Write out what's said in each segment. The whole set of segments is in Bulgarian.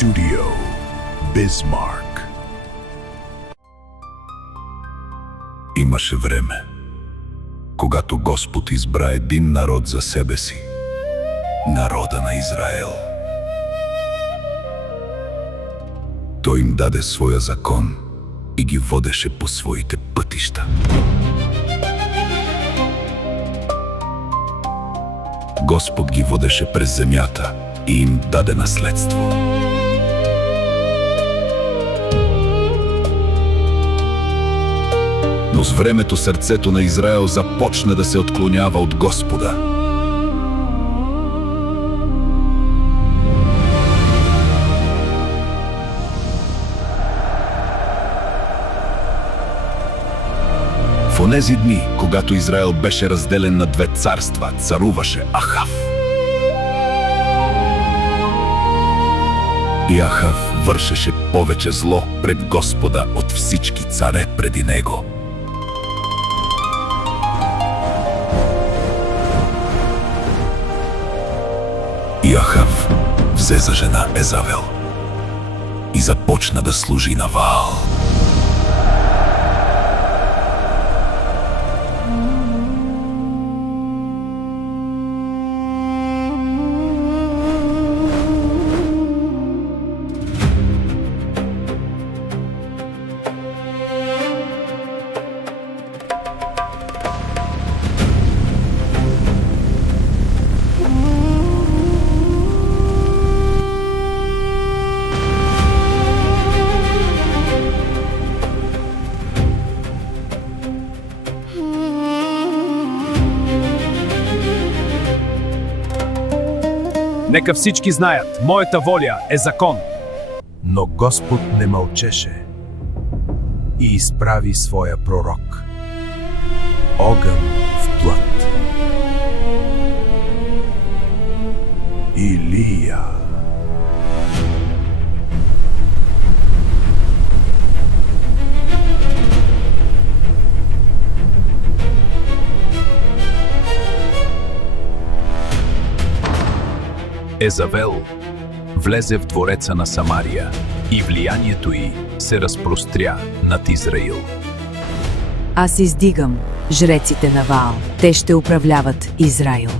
Studio Bismarck. Имаше време, когато Господ избра един народ за себе си, народа на Израел. Той им даде своя закон и ги водеше по своите пътища. Господ ги водеше през земята и им даде наследство. Но с времето сърцето на Израел започна да се отклонява от Господа. В онези дни, когато Израел беше разделен на две царства, царуваше Ахав. И Ахав вършеше повече зло пред Господа от всички царе преди него. И Ахав взе за жена Езавел и започна да служи на Ваал. Нека всички знаят, моята воля е закон. Но Господ не мълчеше и изправи своя пророк. Огън в плът. Илия. Езавел влезе в двореца на Самария и влиянието й се разпростря над Израил. Аз издигам жреците на Ваал. Те ще управляват Израил.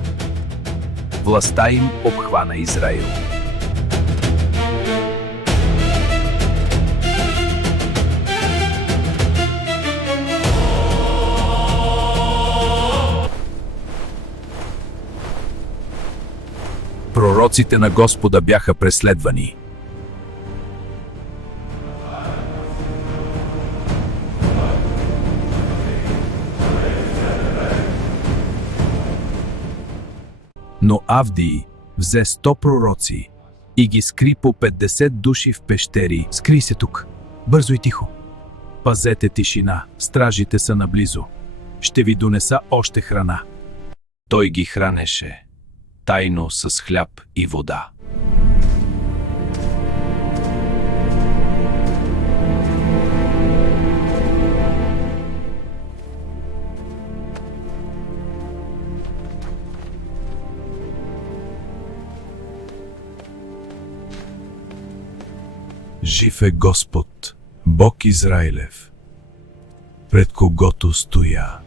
Властта им обхвана Израил. Пророците на Господа бяха преследвани. Но Авдий взе 100 пророци и ги скри по 50 души в пещери. Скри се тук, бързо и тихо. Пазете тишина, стражите са наблизо. Ще ви донеса още храна. Той ги хранеше тайно с хляб и вода. Жив е Господ, Бог Израилев, пред когото стоя.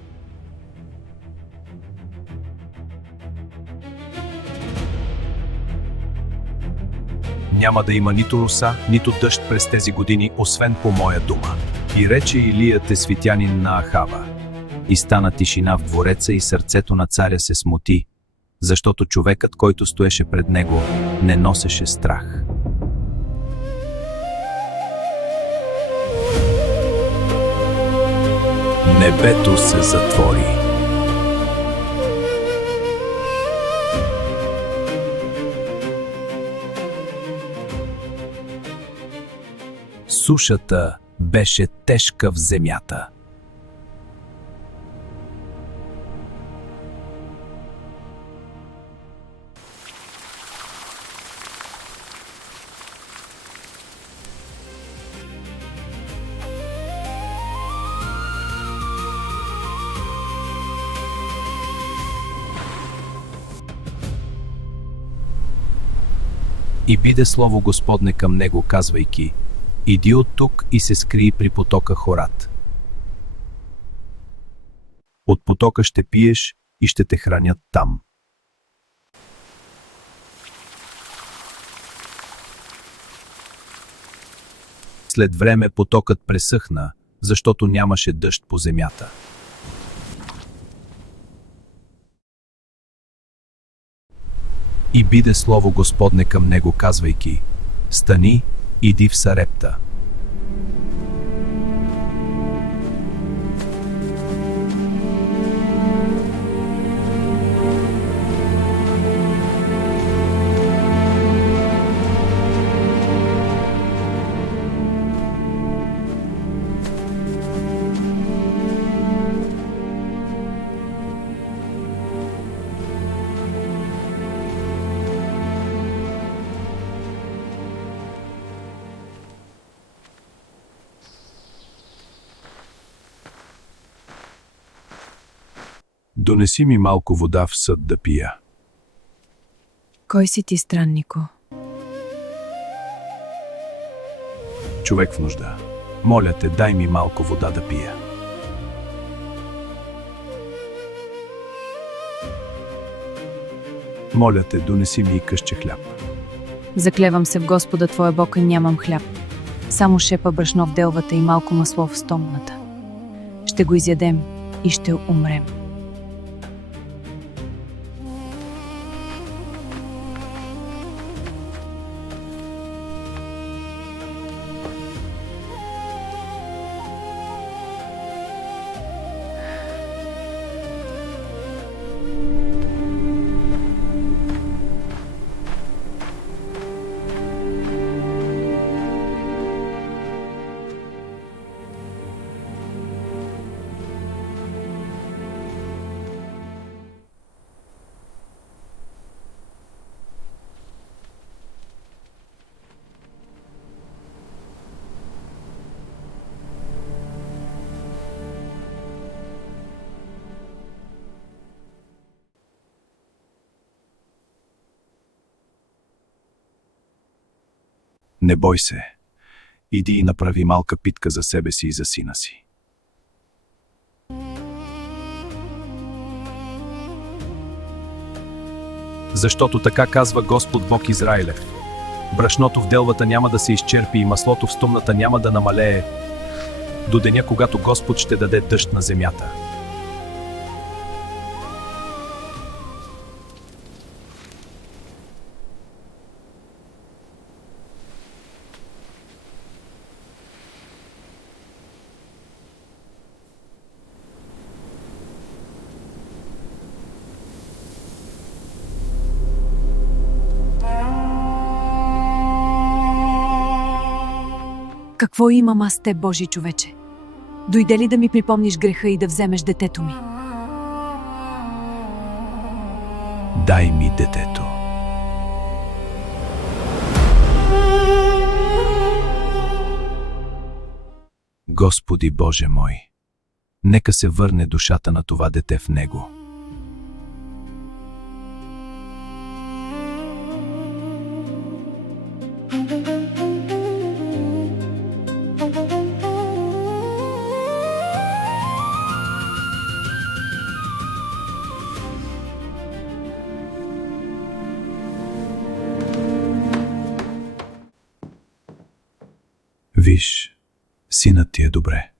Няма да има нито роса, нито дъжд през тези години, освен по моя дума. И рече Илия тесвитянин на Ахава. И стана тишина в двореца и сърцето на царя се смути, защото човекът, който стоеше пред него, не носеше страх. Небето се затвори. Сушата беше тежка в земята. И биде слово Господне към него, казвайки: иди от тук и се скрий при потока Хорат. От потока ще пиеш и ще те хранят там. След време потокът пресъхна, защото нямаше дъжд по земята. И биде слово Господне към него, казвайки: стани, иди в Сарепта. Донеси ми малко вода в съд да пия. Кой си ти, страннико? Човек в нужда. Моля те, дай ми малко вода да пия. Моля те, донеси ми и късче хляб. Заклевам се в Господа твоя Бог и нямам хляб. Само шепа брашно в делвата и малко масло в стомната. Ще го изядем и ще умрем. Не бой се. Иди и направи малка питка за себе си и за сина си. Защото така казва Господ Бог Израилев: брашното в делвата няма да се изчерпи и маслото в стомната няма да намалее до деня, когато Господ ще даде дъжд на земята. Какво имам аз с теб, Божи човече? Дойде ли да ми припомниш греха и да вземеш детето ми? Дай ми детето. Господи Боже мой, нека се върне душата на това дете в него. Виж, синът ти е добре.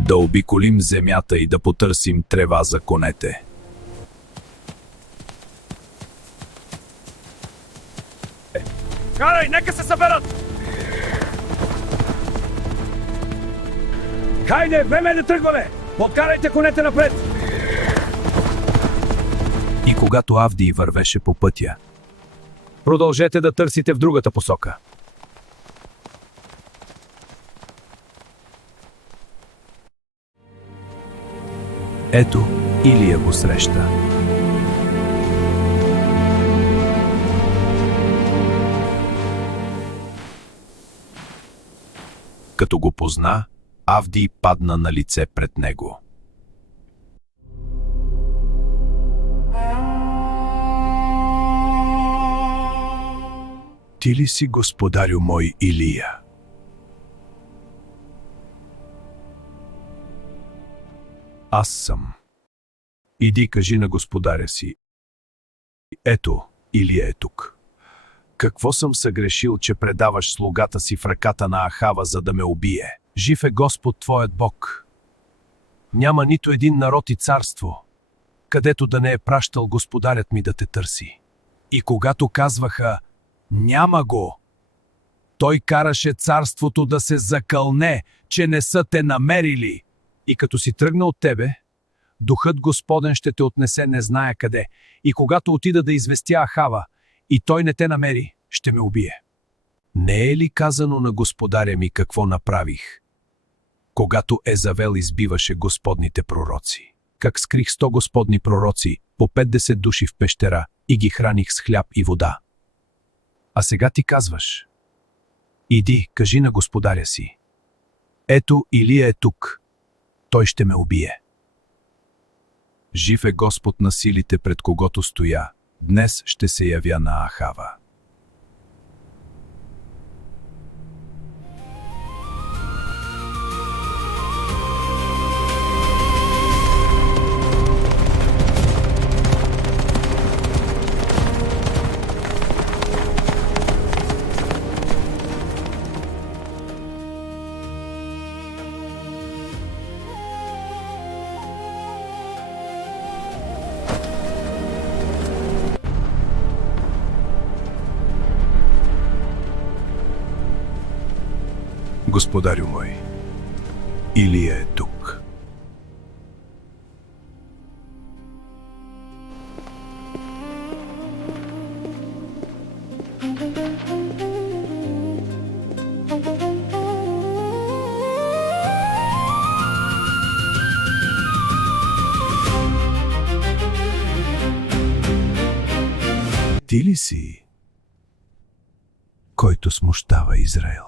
Да обиколим земята и да потърсим трева за конете. Карай, нека се съберат! Хайде, време е да тръгваме! Подкарайте конете напред! И когато Авдий вървеше по пътя: продължете да търсите в другата посока. Ето, Илия го среща. Като го позна, Авдий падна на лице пред него. Ти ли си, господарю мой Илия? Аз съм. Иди кажи на господаря си. Ето, Илия е тук. Какво съм съгрешил, че предаваш слугата си в ръката на Ахава, за да ме убие? Жив е Господ твоят Бог. Няма нито един народ и царство, където да не е пращал господарят ми да те търси. И когато казваха «Няма го», той караше царството да се закълне, че не са те намерили. И като си тръгна от тебе, Духът Господен ще те отнесе не зная къде. И когато отида да известя Ахава, и той не те намери, ще ме убие. Не е ли казано на господаря ми какво направих, когато Езавел избиваше господните пророци? Как скрих 100 господни пророци, по 50 души в пещера и ги храних с хляб и вода. А сега ти казваш: иди, кажи на господаря си: ето Илия е тук, той ще ме убие. Жив е Господ на силите, пред когото стоя, днес ще се явя на Ахава. Господарю мой, Илия е тук. Ти ли си, който смущава Израел?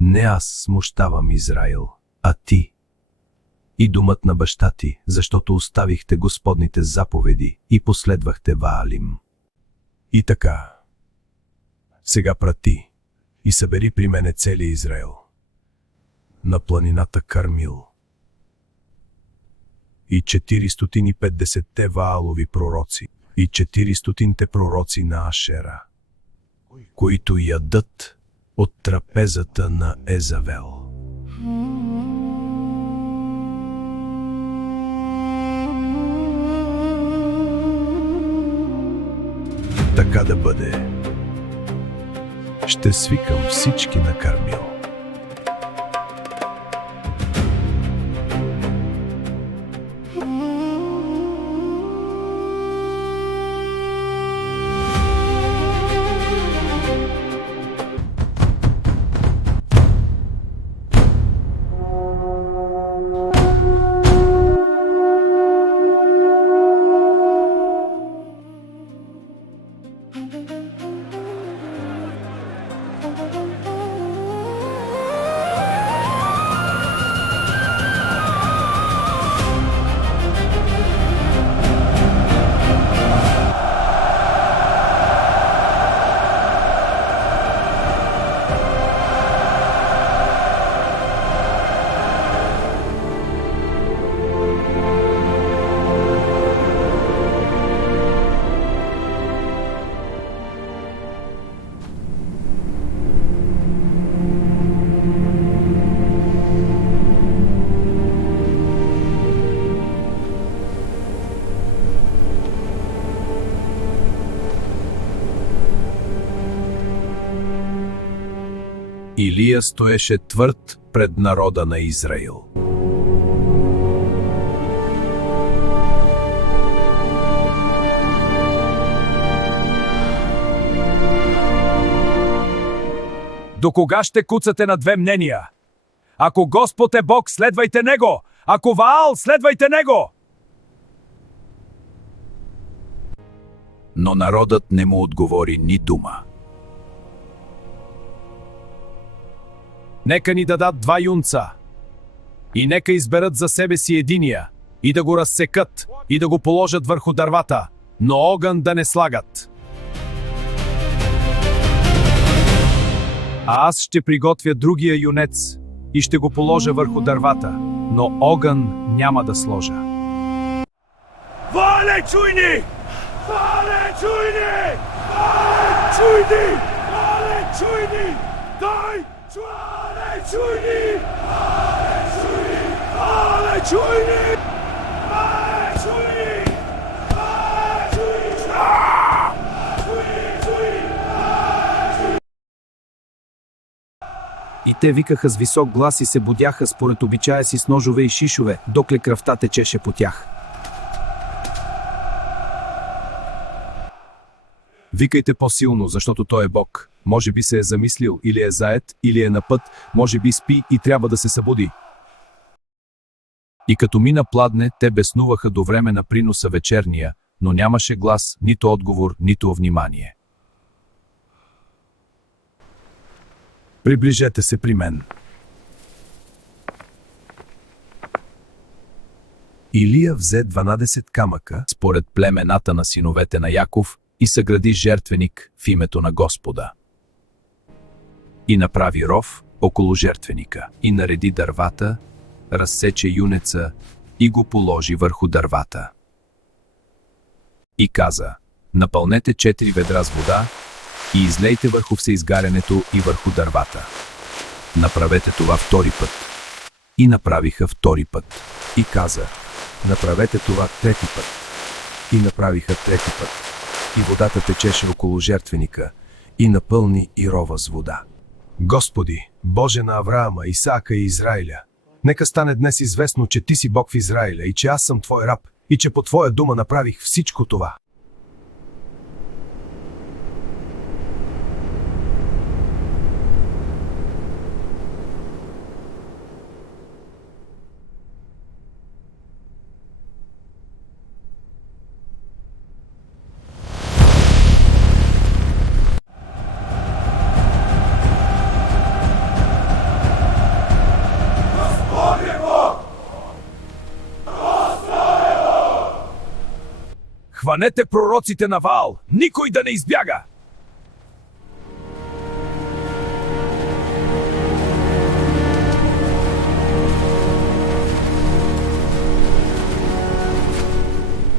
Не аз смущавам Израил, а ти и домът на баща ти, защото оставихте Господните заповеди и последвахте Ваалим. И така, сега прати и събери при мене целия Израел на планината Кармил и 450 Ваалови пророци и 400 пророци на Ашера, които ядат от трапезата на Езавел. Така да бъде. Ще свикам всички на Кармил. Илия стоеше твърд пред народа на Израил. До кога ще куцате на две мнения? Ако Господ е Бог, следвайте Него! Ако Ваал, следвайте Него! Но народът не му отговори ни дума. Нека ни дадат 2 юнца. И нека изберат за себе си единия, и да го разсекат, и да го положат върху дървата, но огън да не слагат. А аз ще приготвя другия юнец и ще го положа върху дървата, но огън няма да сложа. Вале, чуйни! Вале, чуйни! Вале, чуйни! Вале, чуйни! Дай! Вале, чуйни! Вале, чуйни! Вале, чуйни! Вале, чуйни! Вале, чуйни! И те викаха с висок глас и се будяха според обичая си с ножове и шишове, докле кръвта течеше по тях. Викайте по-силно, защото той е Бог. Може би се е замислил, или е заед, или е на път, може би спи и трябва да се събуди. И като мина пладне, те беснуваха до време на приноса вечерния, но нямаше глас, нито отговор, нито внимание. Приближете се при мен. Илия взе 12 камъка, според племената на синовете на Яков, и съгради жертвеник в името на Господа. И направи ров около жертвеника, и нареди дървата, разсече юнеца и го положи върху дървата. И каза: напълнете 4 ведра с вода и излейте върху всеизгарянето и върху дървата. Направете това 2 път. И направиха 2 път. И каза: направете това 3 път. И направиха 3 път. И водата течеше около жертвеника и напълни и рова с вода. Господи, Боже на Авраама, Исаака и Израиля, нека стане днес известно, че Ти си Бог в Израиля и че аз съм Твой раб и че по Твоя дума направих всичко това. Хванете пророците на Ваал! Никой да не избяга!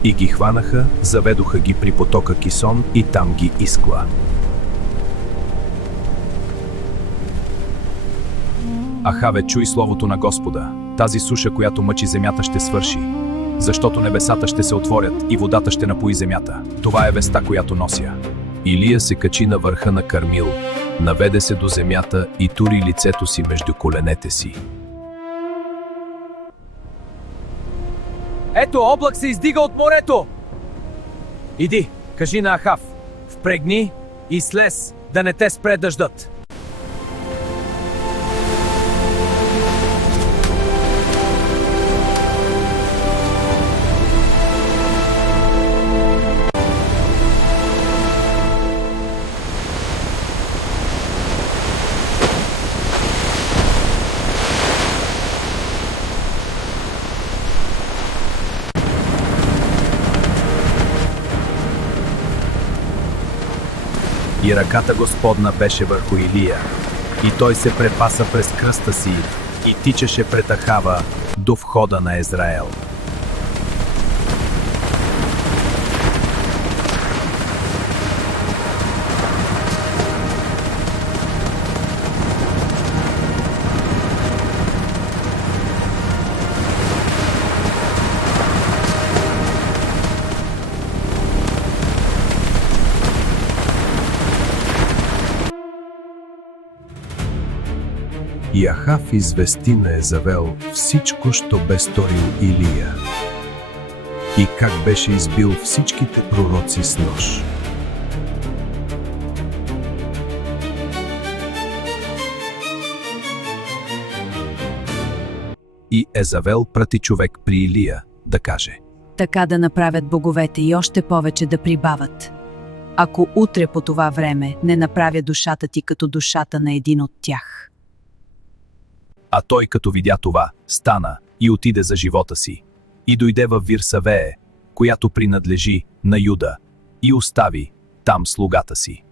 И ги хванаха, заведоха ги при потока Кисон и там ги изкла. Ахаве, чуй словото на Господа. Тази суша, която мъчи земята, ще свърши. Защото небесата ще се отворят и водата ще напои земята. Това е веста, която нося. Илия се качи на върха на Кармил, наведе се до земята и тури лицето си между коленете си. Ето, облак се издига от морето! Иди, кажи на Ахав, впрегни и слез, да не те спре дъждът. И ръката Господна беше върху Илия, и той се препаса през кръста си и тичаше пред Ахава до входа на Израел. И Ахав извести на Езавел всичко, що бе сторил Илия, и как беше избил всичките пророци с нож. И Езавел прати човек при Илия да каже: Така да направят боговете и още повече да прибавят. Ако утре по това време не направя душата ти като душата на един от тях. А той, като видя това, стана и отиде за живота си. И дойде в Вирсавее, която принадлежи на Юда, и остави там слугата си.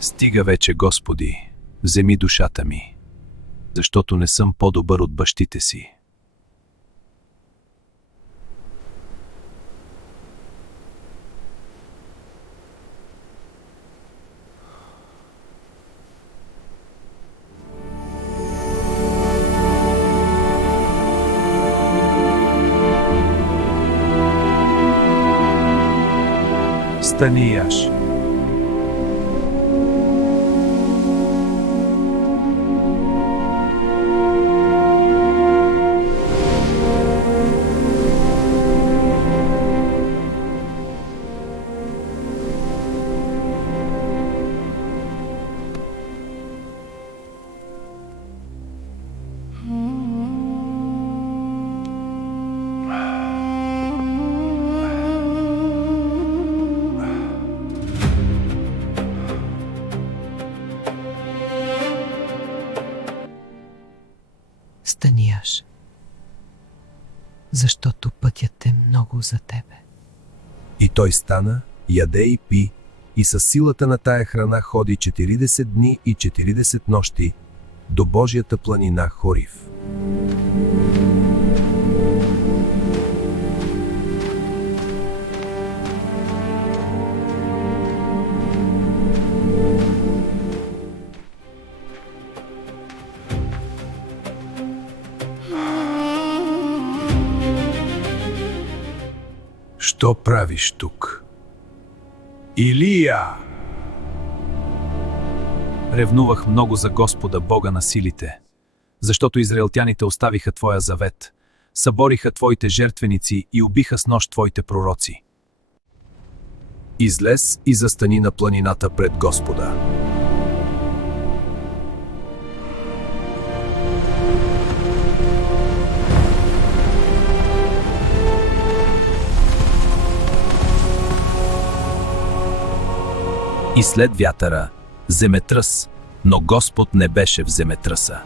Стига вече, Господи, вземи душата ми, защото не съм по-добър от бащите си. Стани и яж. Стани, Яш, защото пътят е много за тебе. И той стана, яде и пи, и със силата на тая храна ходи 40 дни и 40 нощи до Божията планина Хорив. Що правиш тук? Илия! Ревнувах много за Господа, Бога на силите, защото израелтяните оставиха Твоя завет, събориха Твоите жертвеници и убиха с нож Твоите пророци. Излез и застани на планината пред Господа. И след вятъра земетръс, но Господ не беше в земетръса.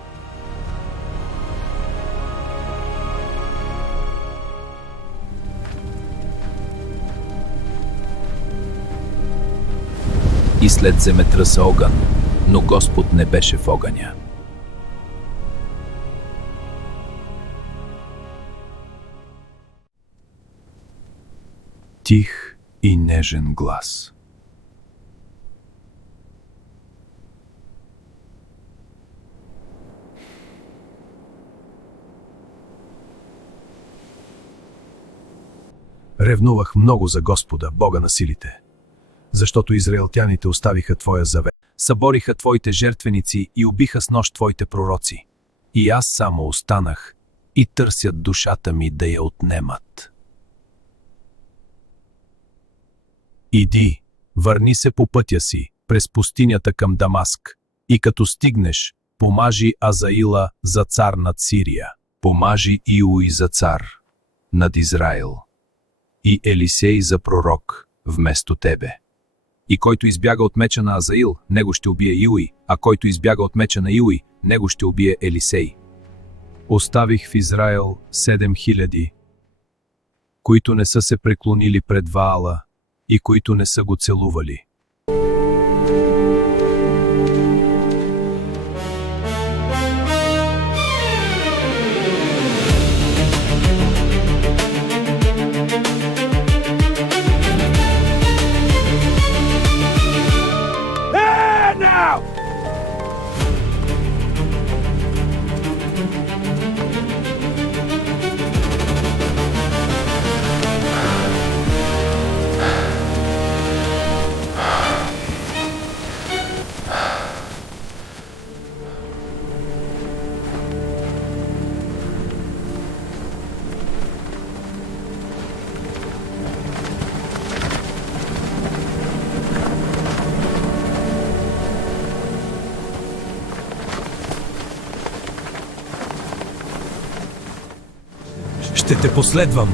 И след земетръса огън, но Господ не беше в огъня. Тих и нежен глас. Ревнувах много за Господа, Бога на силите, защото израелтяните оставиха Твоя завет, Събориха Твоите жертвеници и убиха с нож Твоите пророци. и аз само останах и търсят душата ми да я отнемат. Иди, върни се по пътя си, през пустинята към Дамаск, и като стигнеш, помажи Азаила за цар над Сирия, помажи Иуи за цар над Израил, и Елисей за пророк вместо тебе. И който избяга от меча на Азаил, него ще убие Иуи, а който избяга от меча на Иуи, него ще убие Елисей. Оставих в Израил 7000, които не са се преклонили пред Ваала и които не са го целували. Ще те последвам.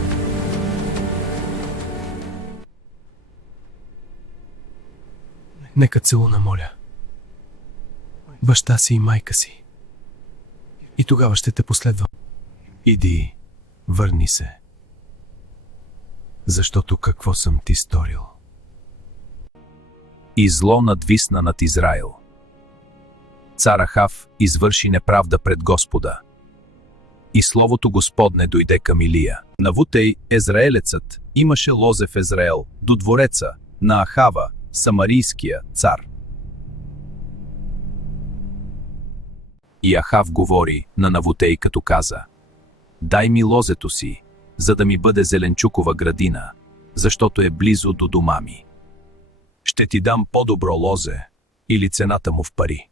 Нека целуна, моля. Баща си и майка си. И тогава ще те последвам. Иди, върни се. Защото какво съм ти сторил? И зло надвисна над Израил. Цар Ахав извърши неправда пред Господа. И словото Господне дойде към Илия. Навутей, езраелецът, имаше лозе в Израел до двореца на Ахава, самарийския цар. И Ахав говори на Навутей, като каза: дай ми лозето си, за да ми бъде зеленчукова градина, защото е близо до дома ми. Ще ти дам по-добро лозе или цената му в пари.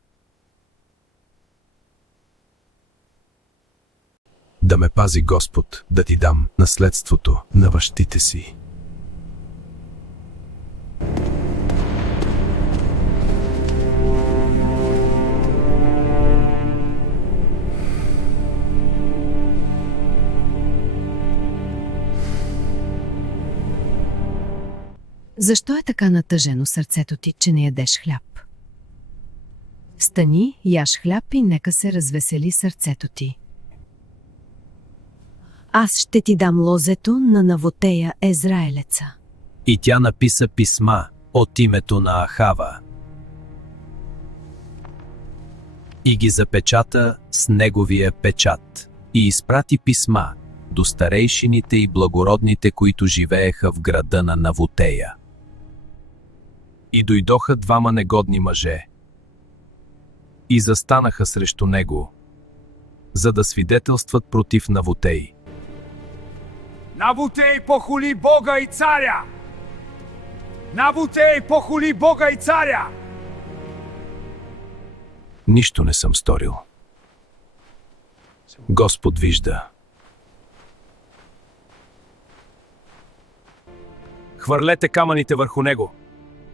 Да ме пази Господ, да ти дам наследството на бащите си. Защо е така натъжено сърцето ти, че не ядеш хляб? Стани, яж хляб и нека се развесели сърцето ти. Аз ще ти дам лозето на Навутея езраелеца. И тя написа писма от името на Ахава и ги запечата с неговия печат и изпрати писма до старейшините и благородните, които живееха в града на Навутея. И дойдоха двама негодни мъже и застанаха срещу него, за да свидетелстват против Навутей. Навутей похули Бога и царя! Навутей похули Бога и царя! Нищо не съм сторил. Господ вижда. Хвърлете камъните върху него.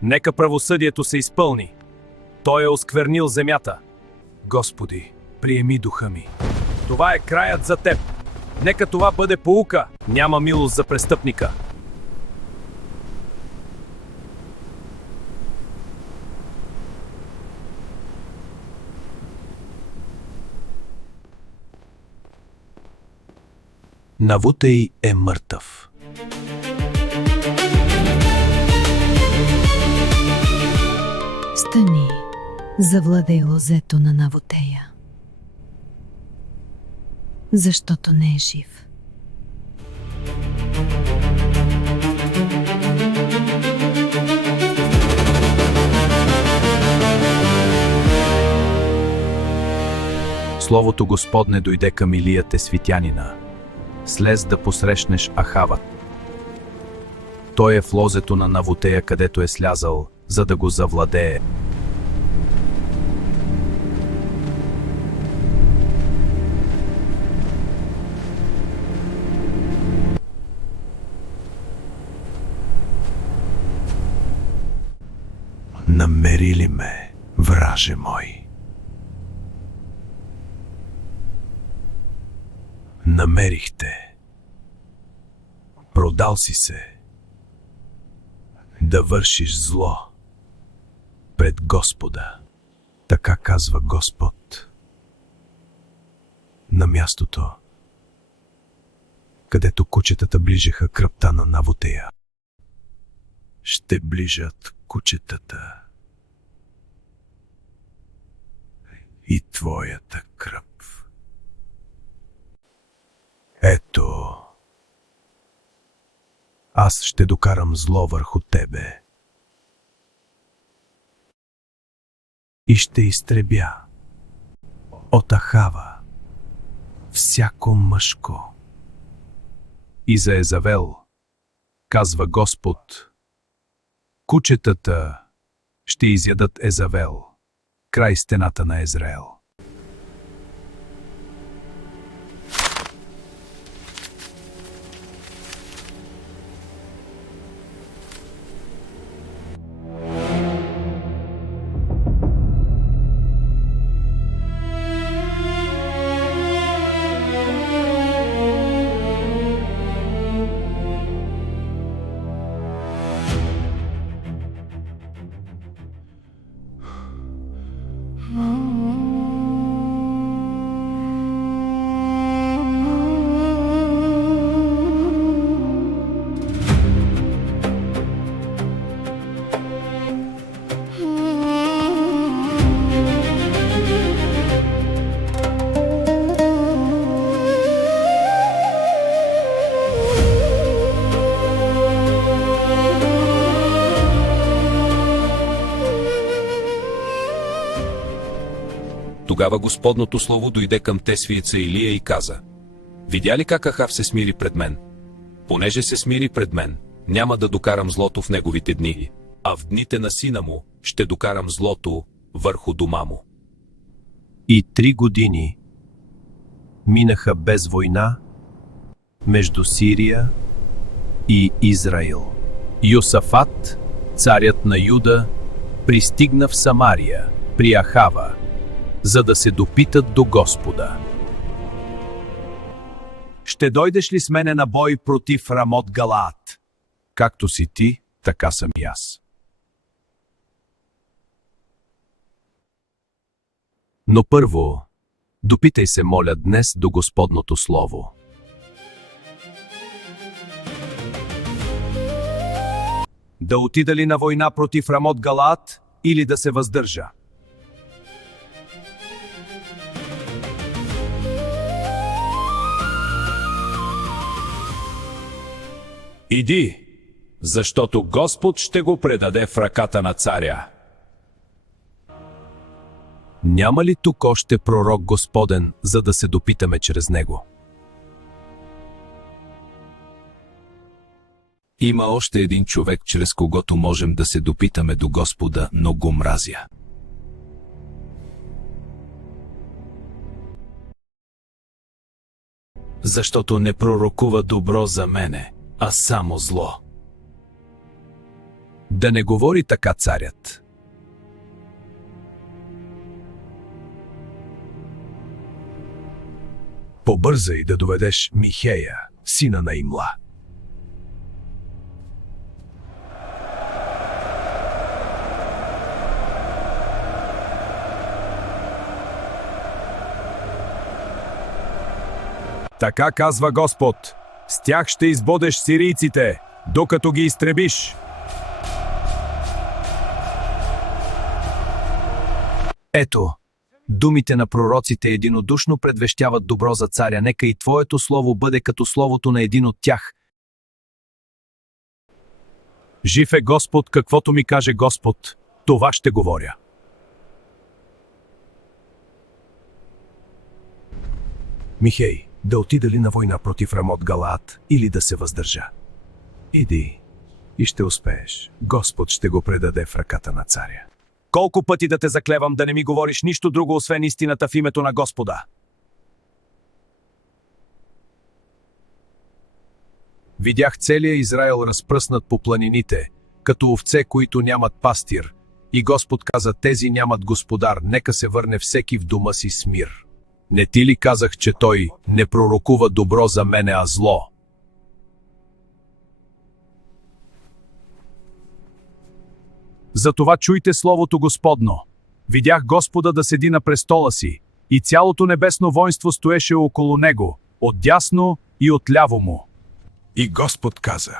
Нека правосъдието се изпълни. Той е осквернил земята. Господи, приеми духа ми. Това е краят за теб. Нека това бъде поука. Няма милост за престъпника. Навутей е мъртъв. Стани, завладей лозето на Навутея, защото не е жив. Словото Господне дойде към Илия Тесвитянина. Слез да посрещнеш Ахава. Той е в лозето на Навутея, където е слязал, за да го завладее. Намери ли ме, враже мой? Намерихте. Продал си се да вършиш зло пред Господа. Така казва Господ. На мястото, където кучетата ближеха кръвта на Навутея, ще ближат кучетата и твоята кръв. Ето, аз ще докарам зло върху тебе и ще изтребя от Ахава всяко мъжко. И за Езавел, казва Господ, кучетата ще изядат Езавел край стената на Израел. Тогава Господното слово дойде към Тесвиеца Илия и каза: видя ли как Ахав се смири пред мен? Понеже се смири пред мен, няма да докарам злото в неговите дни, а в дните на сина му ще докарам злото върху дома му. И 3 години минаха без война между Сирия и Израил. Йосафат, царят на Юда, пристигна в Самария при Ахава, за да се допитат до Господа. Ще дойдеш ли с мене на бой против Рамот Галаат? Както си ти, така съм и аз. Но първо, допитай се, моля, днес до Господното слово. Да отида ли на война против Рамот Галаат или да се въздържа? Иди, защото Господ ще го предаде в ръката на царя. Няма ли тук още пророк Господен, за да се допитаме чрез него? Има още един човек, чрез когото можем да се допитаме до Господа, но го мразя. Защото не пророкува добро за мене, а само зло. Да не говори така царят. Побързай да доведеш Михея, сина на Имла. Така казва Господ: с тях ще избодеш сирийците, докато ги изтребиш. Ето, думите на пророците единодушно предвещават добро за царя. Нека и твоето слово бъде като словото на един от тях. Жив е Господ, каквото ми каже Господ, това ще говоря. Михей, да отида ли на война против Рамот Галаат или да се въздържа? Иди и ще успееш. Господ ще го предаде в ръката на царя. Колко пъти да те заклевам да не ми говориш нищо друго, освен истината в името на Господа? Видях целия Израел разпръснат по планините, като овце, които нямат пастир. И Господ каза: тези нямат господар, нека се върне всеки в дома си с мир. Не ти ли казах, че той не пророкува добро за мене, а зло? Затова чуйте словото Господно. Видях Господа да седи на престола си, и цялото небесно воинство стоеше около него, отдясно и отляво му. И Господ каза: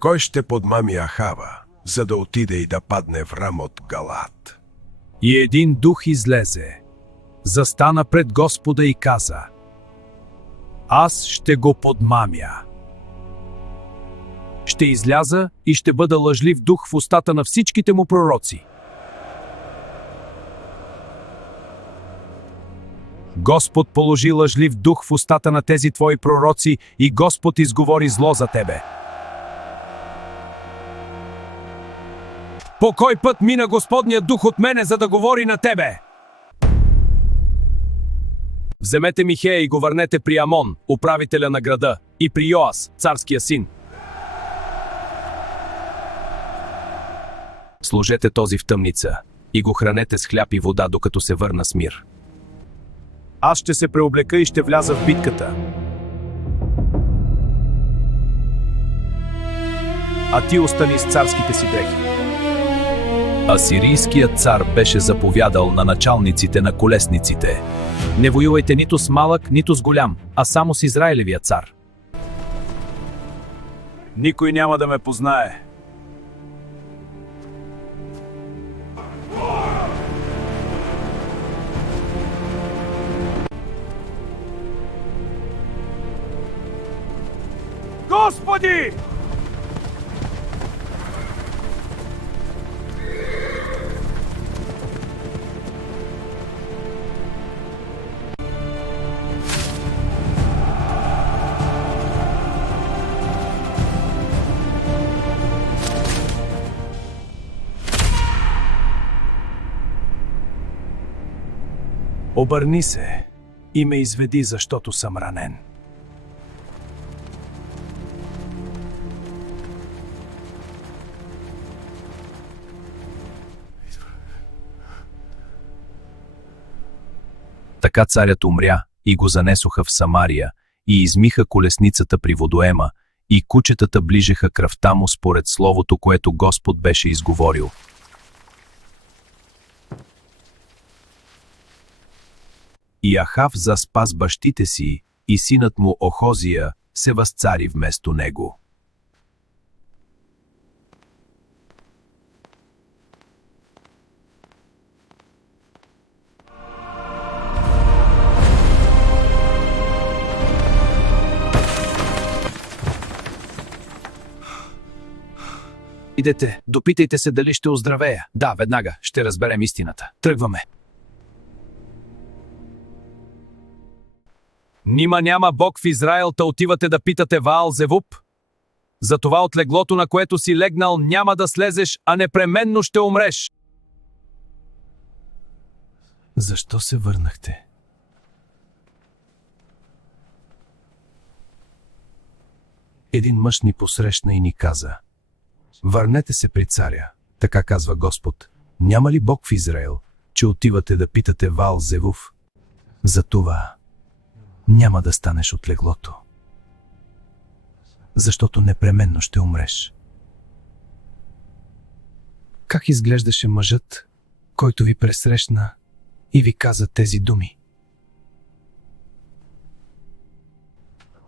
кой ще подмами Ахава, за да отиде и да падне в Рамот Галаат? И един дух излезе, застана пред Господа и каза: аз ще го подмамя. Ще изляза и ще бъда лъжлив дух в устата на всичките му пророци. Господ положи лъжлив дух в устата на тези твои пророци и Господ изговори зло за тебе. По кой път мина Господният дух от мене, за да говори на тебе? Вземете Михея и го върнете при Амон, управителя на града, и при Йоас, царския син. Сложете този в тъмница и го хранете с хляб и вода, докато се върна с мир. Аз ще се преоблека и ще вляза в битката. А ти остани с царските си дрехи. Асирийският цар беше заповядал на началниците на колесниците: не воювайте нито с малък, нито с голям, а само с Израилевия цар. Никой няма да ме познае. Господи! Обърни се и ме изведи, защото съм ранен. Така царят умря и го занесоха в Самария и измиха колесницата при водоема и кучетата ближеха кръвта му според словото, което Господ беше изговорил. И Ахав заспа с бащите си, и синът му Охозия се възцари вместо него. Идете, допитайте се дали ще оздравея. Да, веднага, ще разберем истината. Тръгваме. Нима няма Бог в Израел, та отивате да питате Ваал Зевуп? Затова от леглото, на което си легнал, няма да слезеш, а непременно ще умреш. Защо се върнахте? Един мъж ни посрещна и ни каза: върнете се при царя, така казва Господ. Няма ли Бог в Израел, че отивате да питате Ваал Зевув? Затова няма да станеш от леглото, защото непременно ще умреш. Как изглеждаше мъжът, който ви пресрещна и ви каза тези думи?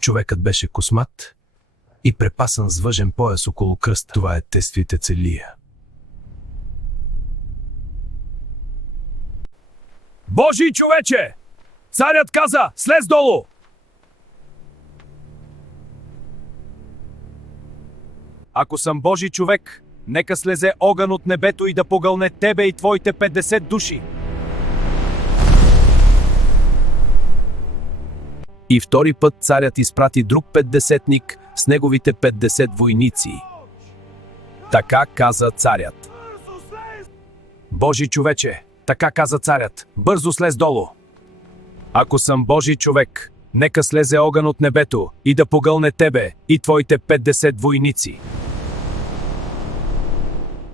Човекът беше космат и препасан с въжен пояс около кръста. Това е тествите Елия. Божий човече! Царят каза, слез долу! Ако съм Божий човек, нека слезе огън от небето и да погълне тебе и твоите 50 души. И втори път царят изпрати друг 50-ник с неговите 50 войници. Така каза царят. Божий човече, така каза царят, бързо слез долу! Ако съм Божий човек, нека слезе огън от небето и да погълне тебе и твоите 50 войници.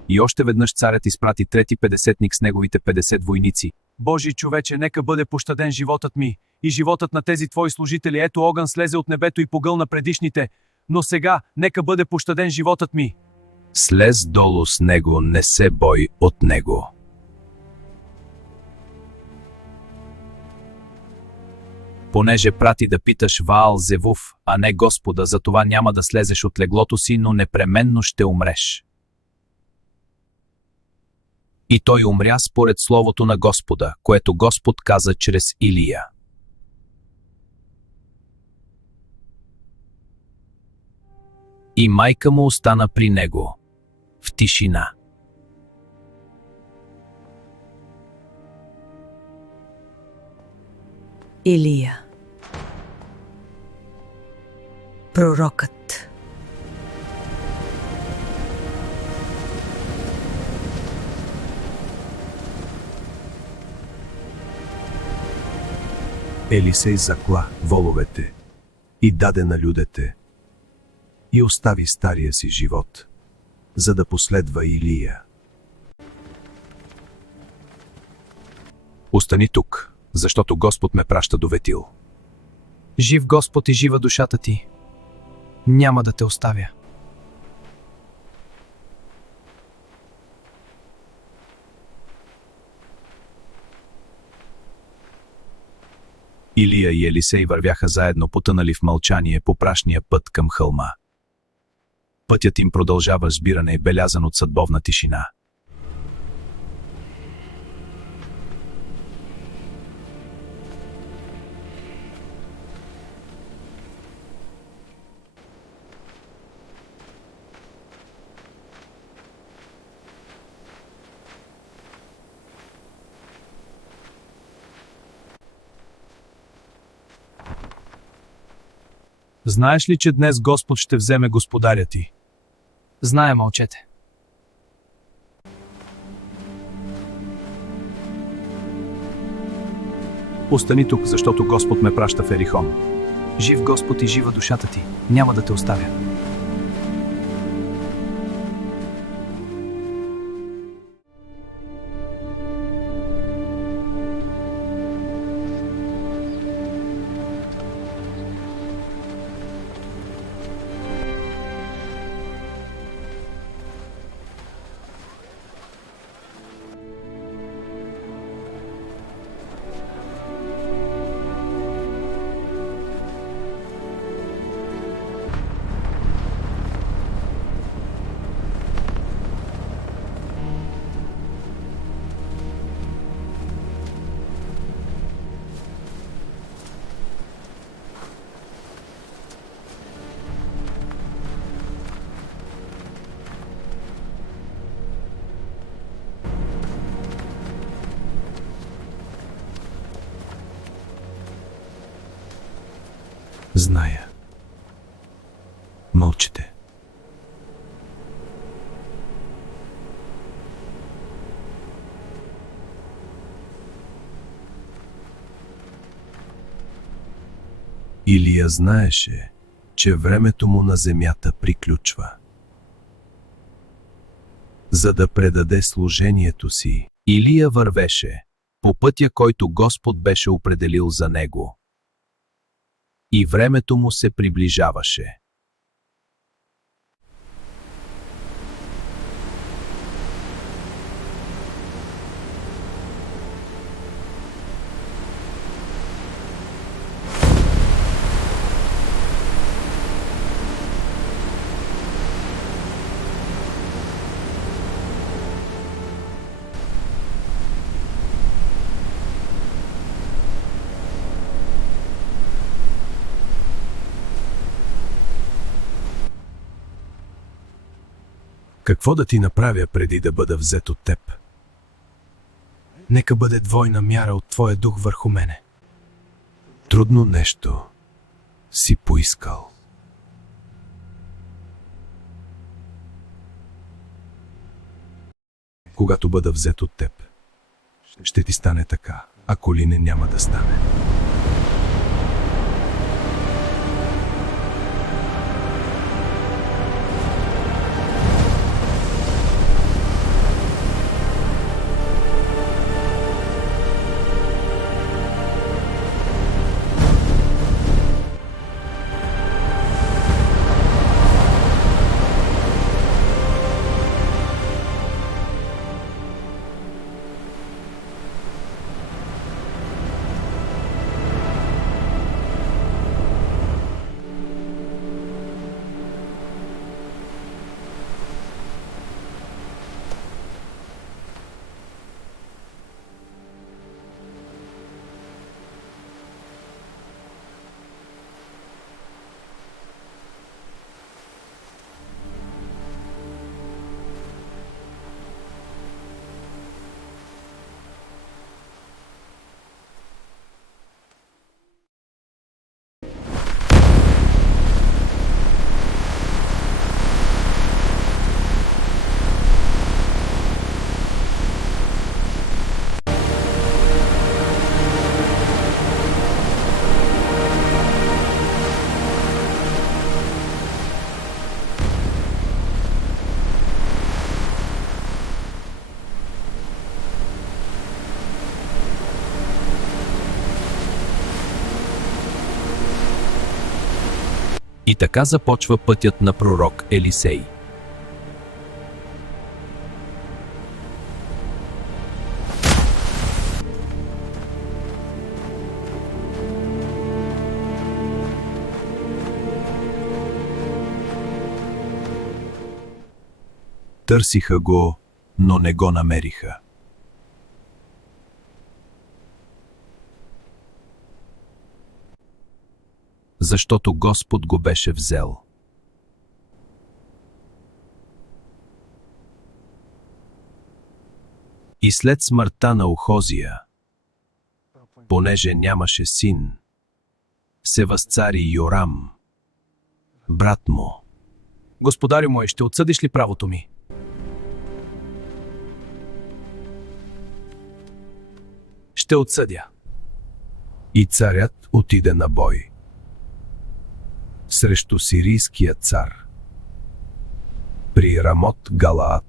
И още веднъж царят изпрати трети 50-ник с неговите 50 войници. Божий човече, нека бъде пощаден животът ми и животът на тези твои служители. Ето огън слезе от небето и погълна предишните, но сега нека бъде пощаден животът ми. Слез долу с него, не се бой от него. Понеже прати да питаш Ваал Зевув, а не Господа, затова няма да слезеш от леглото си, но непременно ще умреш. И той умря според словото на Господа, което Господ каза чрез Илия. И майка му остана при него, в тишина. Илия. Пророкът. Елисей закла воловете и даде на людете и остави стария си живот, за да последва Илия. Остани тук, защото Господ ме праща до Ветил. Жив Господ и жива душата ти. Няма да те оставя. Илия и Елисей вървяха заедно, потънали в мълчание по прашния път към хълма. Пътят им продължава сбиране, белязан от съдбовна тишина. Знаеш ли, че днес Господ ще вземе господаря ти? Знае, мълчете. Остани тук, защото Господ ме праща в Ерихон. Жив Господ и жива душата ти. Няма да те оставя. Зная. Мълчите. Илия знаеше, че времето му на земята приключва. За да предаде служението си, Илия вървеше по пътя, който Господ беше определил за него. И времето му се приближаваше. Какво да ти направя преди да бъда взет от теб? Нека бъде двойна мяра от твоя дух върху мене. Трудно нещо си поискал. Когато бъда взет от теб, ще ти стане така, ако ли не, няма да стане. И така започва пътят на пророк Елисей. Търсиха го, но не го намериха. Защото Господ го беше взел. И след смъртта на Охозия, понеже нямаше син, се възцари Йорам, брат му. Господарю мой, ще отсъдиш ли правото ми? Ще отсъдя. И царят отиде на бой срещу сирийския цар при Рамот Галаат.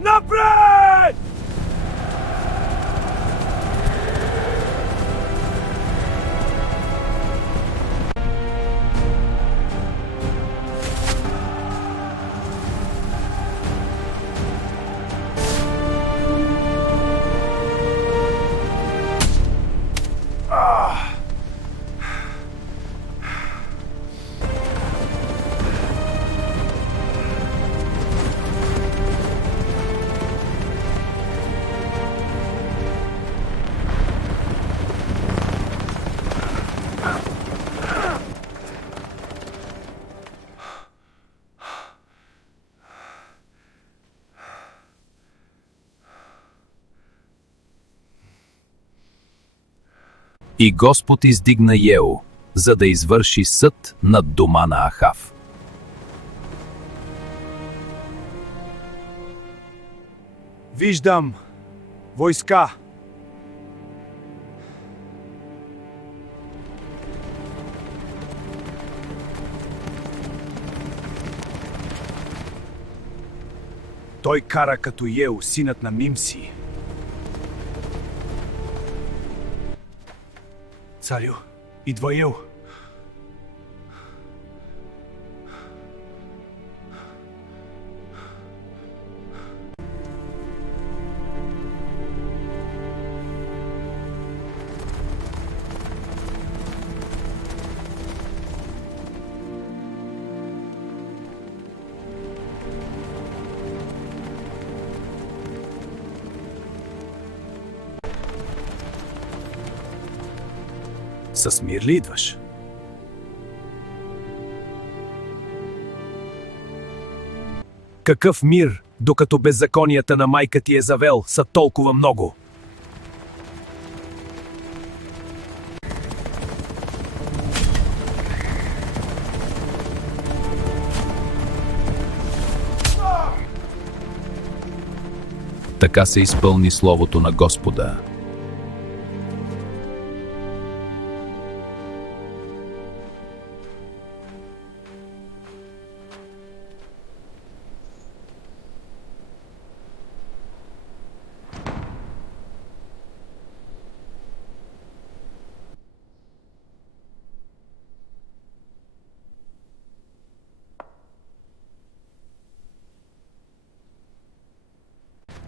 Напред! И Господ издигна Йеу, за да извърши съд над дома на Ахав. Виждам войска. Той кара като Йеу, синът на Мимси. Царю, идва Йеу. С мир ли идваш? Какъв мир, докато беззаконията на майка ти Езавел са толкова много? Така се изпълни словото на Господа.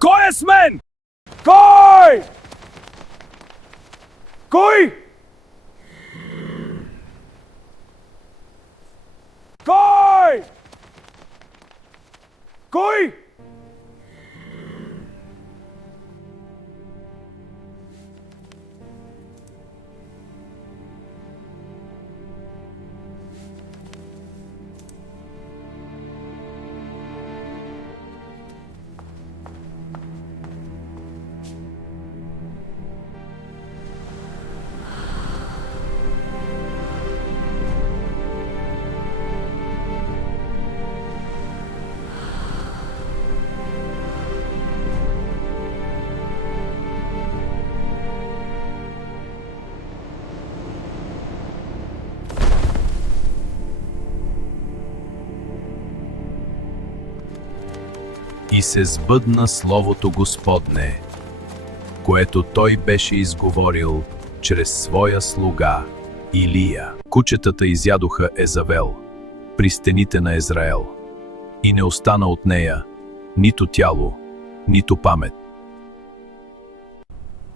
Кой е с мен? Кой? Кой? Кой? Кой? И се сбъдна словото Господне, което той беше изговорил чрез своя слуга Илия. Кучетата изядоха Езавел при стените на Израел и не остана от нея нито тяло, нито памет.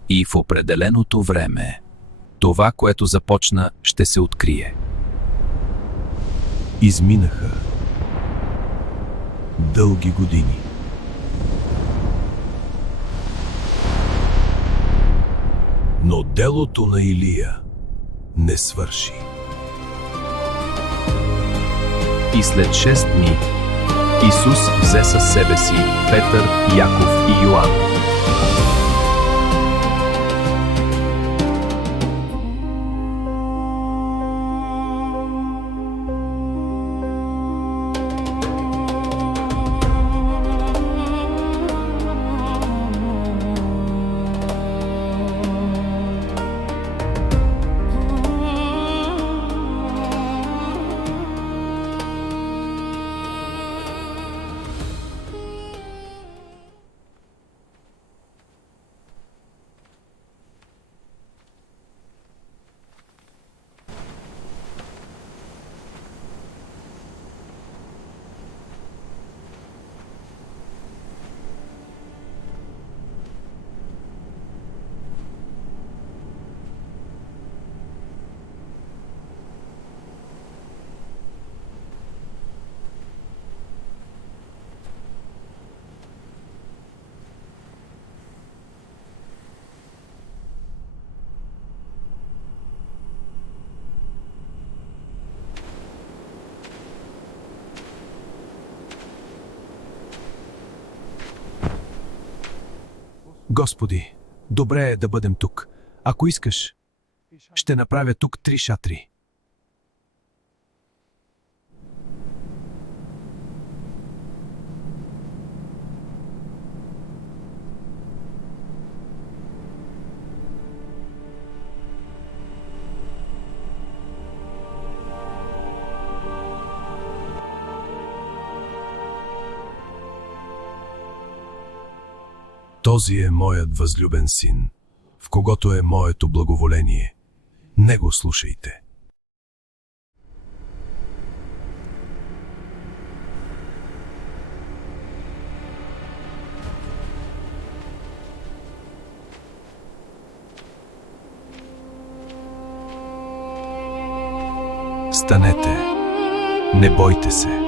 И в определеното време това, което започна, ще се открие. Изминаха дълги години. Но делото на Илия не свърши. И след 6 дни Исус взе със себе си Петър, Яков и Йоан. Господи, добре е да бъдем тук. Ако искаш, ще направя тук 3 шатри. Този е моят възлюбен син, в когото е моето благоволение. Него слушайте. Станете, не бойте се.